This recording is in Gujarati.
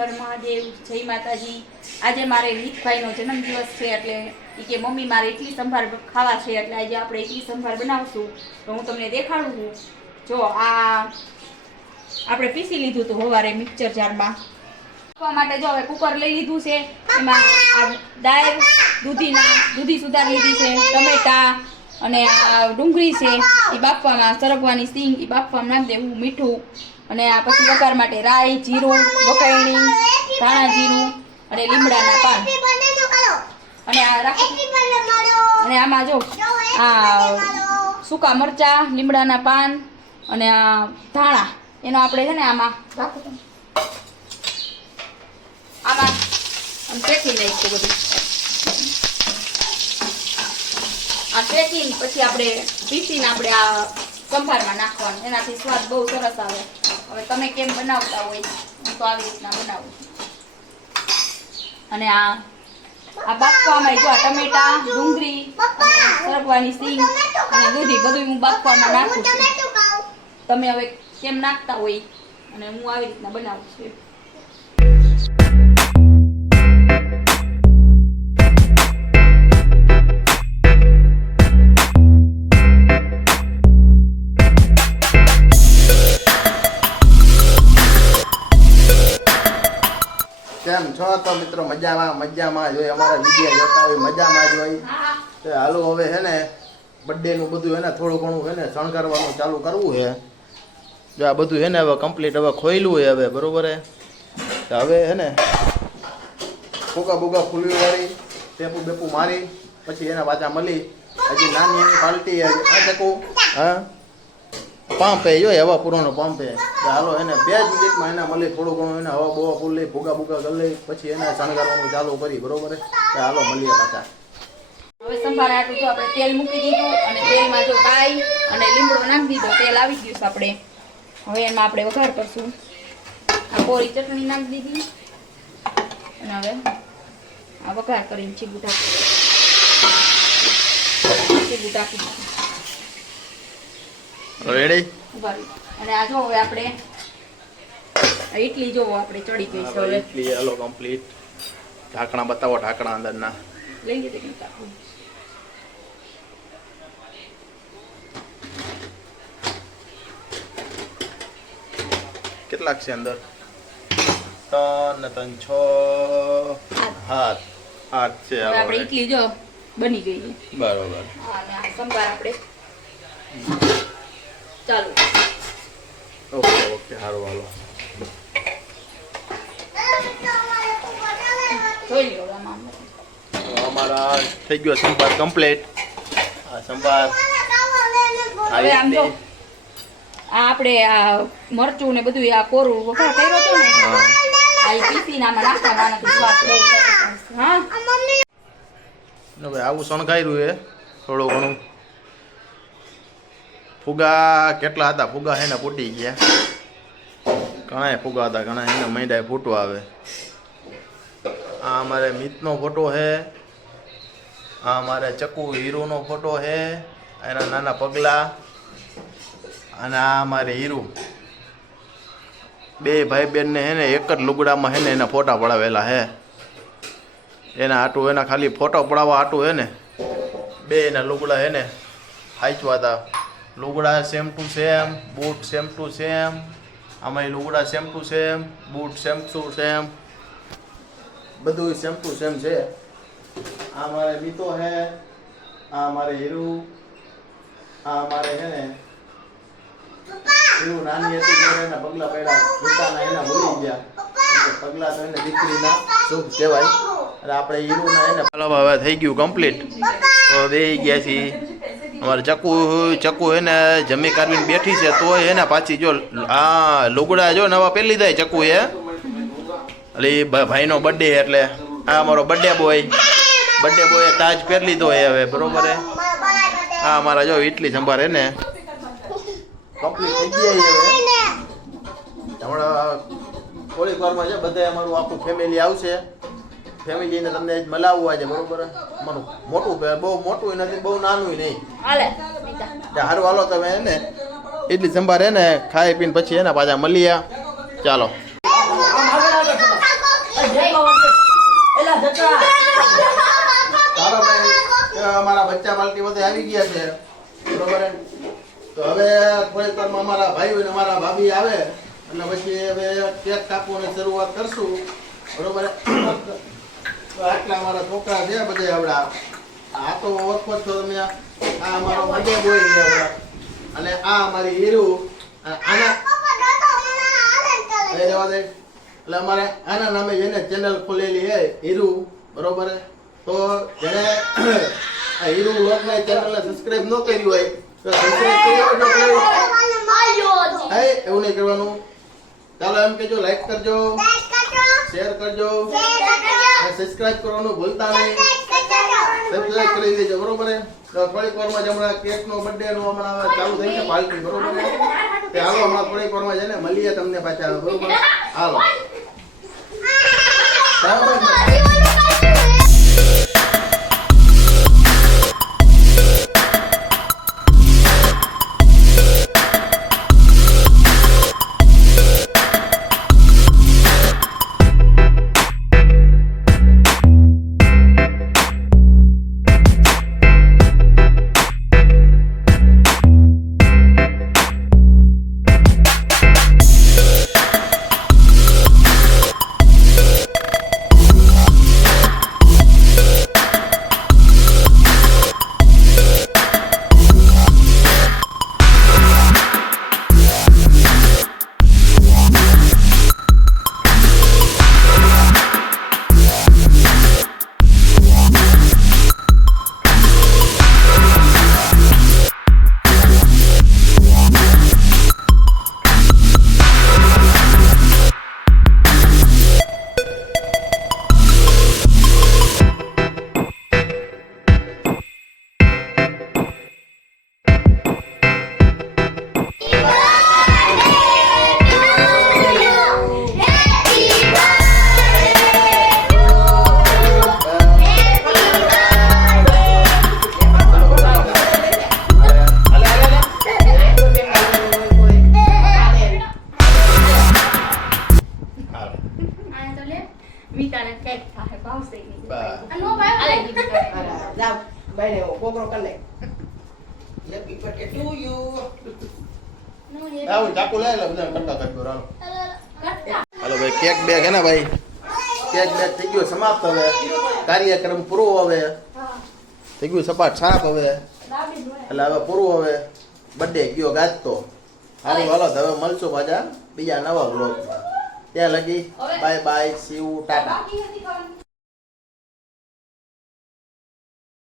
હર મહાદેવ, જય માતાજી. આજે મારે રીતભાઈનો જન્મદિવસ છે એટલે એ કે મમ્મી મારે ઇડલી સંભાર ખાવા છે એટલે આજે આપણે ઇડલી સંભાર બનાવશું. તો હું તમને દેખાડું છું. જો, આ આપણે પીસી લીધું હતું સવારે મિક્સર જારમાં. પકવા માટે જો હવે કુકર લઈ લીધું છે. એમાં આ દાળ, દૂધીના, દૂધી સુધાર લીધી છે, ટમેટા અને આ ડુંગળી છે એ બાફવામાં સરગવાની સિંગ એ બાફવામાં નાખી દેવું મીઠું. અને આ પછી વઘાર માટે રાઈ, જીરું વઘારણી ધાણા જીરું અને લીમડાના પાન. અને આ રાખી અને આમાં જો, આ સૂકા મરચા, લીમડાના પાન અને આ ધાણા, એનો આપણે છે ને આમાં રાખો આમાં આમ શેકી લઈશું બધું. આ શેકીને પછી આપણે પીસીને આપણે આ સંભારમાં નાખવાનું. એનાથી સ્વાદ બહુ સરસ આવે. હવે તમે કેમ બનાવતા હોય હું તો આવી રીતના બનાવું અને આ આ બાફવામાં જો આ ટમેટા ડુંગળી સરગવાની સિંગ અને દૂધી બધું હું બાફવામાં નાખું છું. તમે હવે કેમ નાખતા હોય? અને હું આવી રીતના બનાવું છું. કેમ? છો તો મિત્રો, મજામાં મજામાં જોઈએ અમારા વીડિયો જોતા હોય, મજામાં જોઈ હોય. હાલો, હવે છે ને બર્થડે નું બધું એને થોડું ઘણું છે ને, શણગારવાનું ચાલુ કરવું છે. જો આ બધું છે ને, હવે કમ્પ્લીટ હવે ખોયલું હોય હવે, બરોબર હે તો હવે છે ને, ફૂગા બુગા ફૂલવી વાળી, ટેપુ બેપુ મારી, પછી એના પાછા મળી. હજી નાની એની પાલટી હજી ચકું હા? પંપે જો હવા પૂરવાનો પાંપે. હાલો એને બે જ મિનિટમાં એને મળી થોડું ઘણું એને હવા બોવા ફૂલ ભૂગા ભૂગા કરી લઈ, પછી એને શણગારવાનું ચાલુ કરી બરોબર હે? હાલો મળીએ પાછા. હવે સંભાર આટલું જો આપણે તેલ મૂકી દીધું અને તેલમાં જો રાઈ અને લીમડો નાખી દીધો, તેલ આવી ગયું છે આપણે. હવે એમાં આપણે વઘાર કરશું. આ કોરી ચટણી નાખી દીધી. અને હવે આ વઘાર કરીને ચીબું ટાકી ચીબું ટાકી. રેડી અને આ જો હવે આપણે ઇડલી જોવો આપણે ચડી ગઈ છે હવે. ઇડલી હાલો કમ્પ્લીટ ઢાંકણા બતાવો ઢાંકણા અંદરના. લઈ લીધે કેટલાક છે અંદર? ત્રણ ને ત્રણ છ હાથ. હાથ. છે આપણે. ઇડલી જો બની ગઈ બરોબર. અને આ સંભાર આપણે. ચાલુ. ઓકે ઓકે સારું હાલો જોઈ અમારા થઈ ગયો સંભાર કમ્પ્લીટ આ સંભાર. હવે આમ જો આ આપણે આ મરચું ને બધું આ કોરું વઘાર કર્યો હતો ને આ પીસીને આમાં નાખવાનું આનાથી સ્વાદ. હા. ને ભાઈ આવું શણગાર્યું એ થોડું ઘણું. ફુગા કેટલા હતા? ફુગા એને ફૂટી ગયા. ઘણા ફુગા હતા ઘણા એને મૈડા ફૂટવા આવે. આ અમારે મિતનો ફોટો છે આ અમારે ચકુ હીરોનો ફોટો છે એના નાના પગલા, અને આ અમારે હીરો. બે ભાઈ બેનને હે ને એક જ લુગડામાં હે ને એના ફોટા પડાવેલા હે. એના આટું એના ખાલી ફોટો પડાવવા આટું હે ને, બે એના લુગડા હે ને હાચવા હતા લુગડા same to same boot same to same આમાં લુગડા same to same boot same to same બધું સેમ ટુ સેમ છે. આ મારે બીતો હે, આ મારે હીરુ, આ મારે હે ને, હીરુ નાની હતી ત્યારે એના પગલા પડ્યા પિતાના એના ભૂલી ગયા. એટલે પગલા તો એને દીકરીના શુભ કહેવાય? અને આપણે હીરુના એને હવે થઈ ગયું કમ્પ્લીટ તો દે ગયા છીએ. અમારે ચકુ ચકુ એને જમી કાઢવીને બેઠી છે તો એને પાછી જો હા લુગડા જો નવા પહેરી લીધા ચકુ એ એટલે ભાઈનો બર્થડે એટલે. આ અમારો બર્થડે બોય બર્થડે બોય તાજ પહેરી લીધો એ હવે, બરોબર હે? હા અમારા જો ઇટલી સંભાર ને. કમ્પ્લીટ થઈ ગયા હવે. હમણાં થોડીક વારમાં છે બધા અમારું આખું ફેમિલી આવશે. ફેમિલીને તમને મલાવવું મલાવવા છે બરોબર? મારું મોટું બહુ મોટું નથી બહુ નાનું નહીં. હાલે હારું હાલો તમે એને ઇડલી સંભાર એને ખાઈ પીને પછી એના પાછા મળીયા ચાલો. અમારા બચ્ચા પાલટી બધે આવી ગયા છે. બરોબર તો હવે થોડીક વારમાં અમારા ભાઈ અને અમારા ભાભી આવે એટલે પછી હવે કેક કાપવાની શરૂઆત કરશું. બરોબર આટલા અમારા છોકરા છે બધા આવડા. આ તો ઓળખો છો તમે. આ અમારો બર્થડે બોય છે આવડા. અને આ અમારી હીરુ. આના એ જવા દે. એટલે અમારે આના નામે જેને ચેનલ ખોલેલી છે હીરુ. બરોબર તો જેને આ હીરુ લોકને ચેનલને સબસ્ક્રાઇબ ન કરી હોય તો સબસ્ક્રાઇબ કરી દેજો please. હે એવું નહીં કરવાનું. ચાલો એમ કેજો લાઈક કરજો. શેર કરજો. અને સબસ્ક્રાઇબ કરવાનું ભૂલતા નહીં. સબસ્ક્રાઇબ કરી દેજો બરોબર? થોડીક વારમાં જ હમણાં કેક નો બર્થડે નો હમણાં હવે ચાલુ થઈ છે? પાર્ટી બરોબર? તે હાલો હમણાં થોડીક વારમાં જઈને મળીએ તમને પાછા બરોબર? હાલો. બરાબર? જાવ. ભાઈને કોકરો કરી લે. Happy birthday to you. આવું ચાકુ લઈ લે બધા કટકા કરજો હાલો. ભાઈ કેક બેગ હે ને ભાઈ? કેક બેગ થઈ ગયો સમાપ્ત હવે. કાર્યક્રમ પૂરો હવે. થઈ ગયું સપાટ છાપ હવે. એટલે હવે પૂરું હવે. બર્થડે ગયો ગાજતો હારું હાલો તો હવે મળશું પાછા. બીજા નવા બ્લોગમાં ત્યાં લગી. Bye bye see Tata?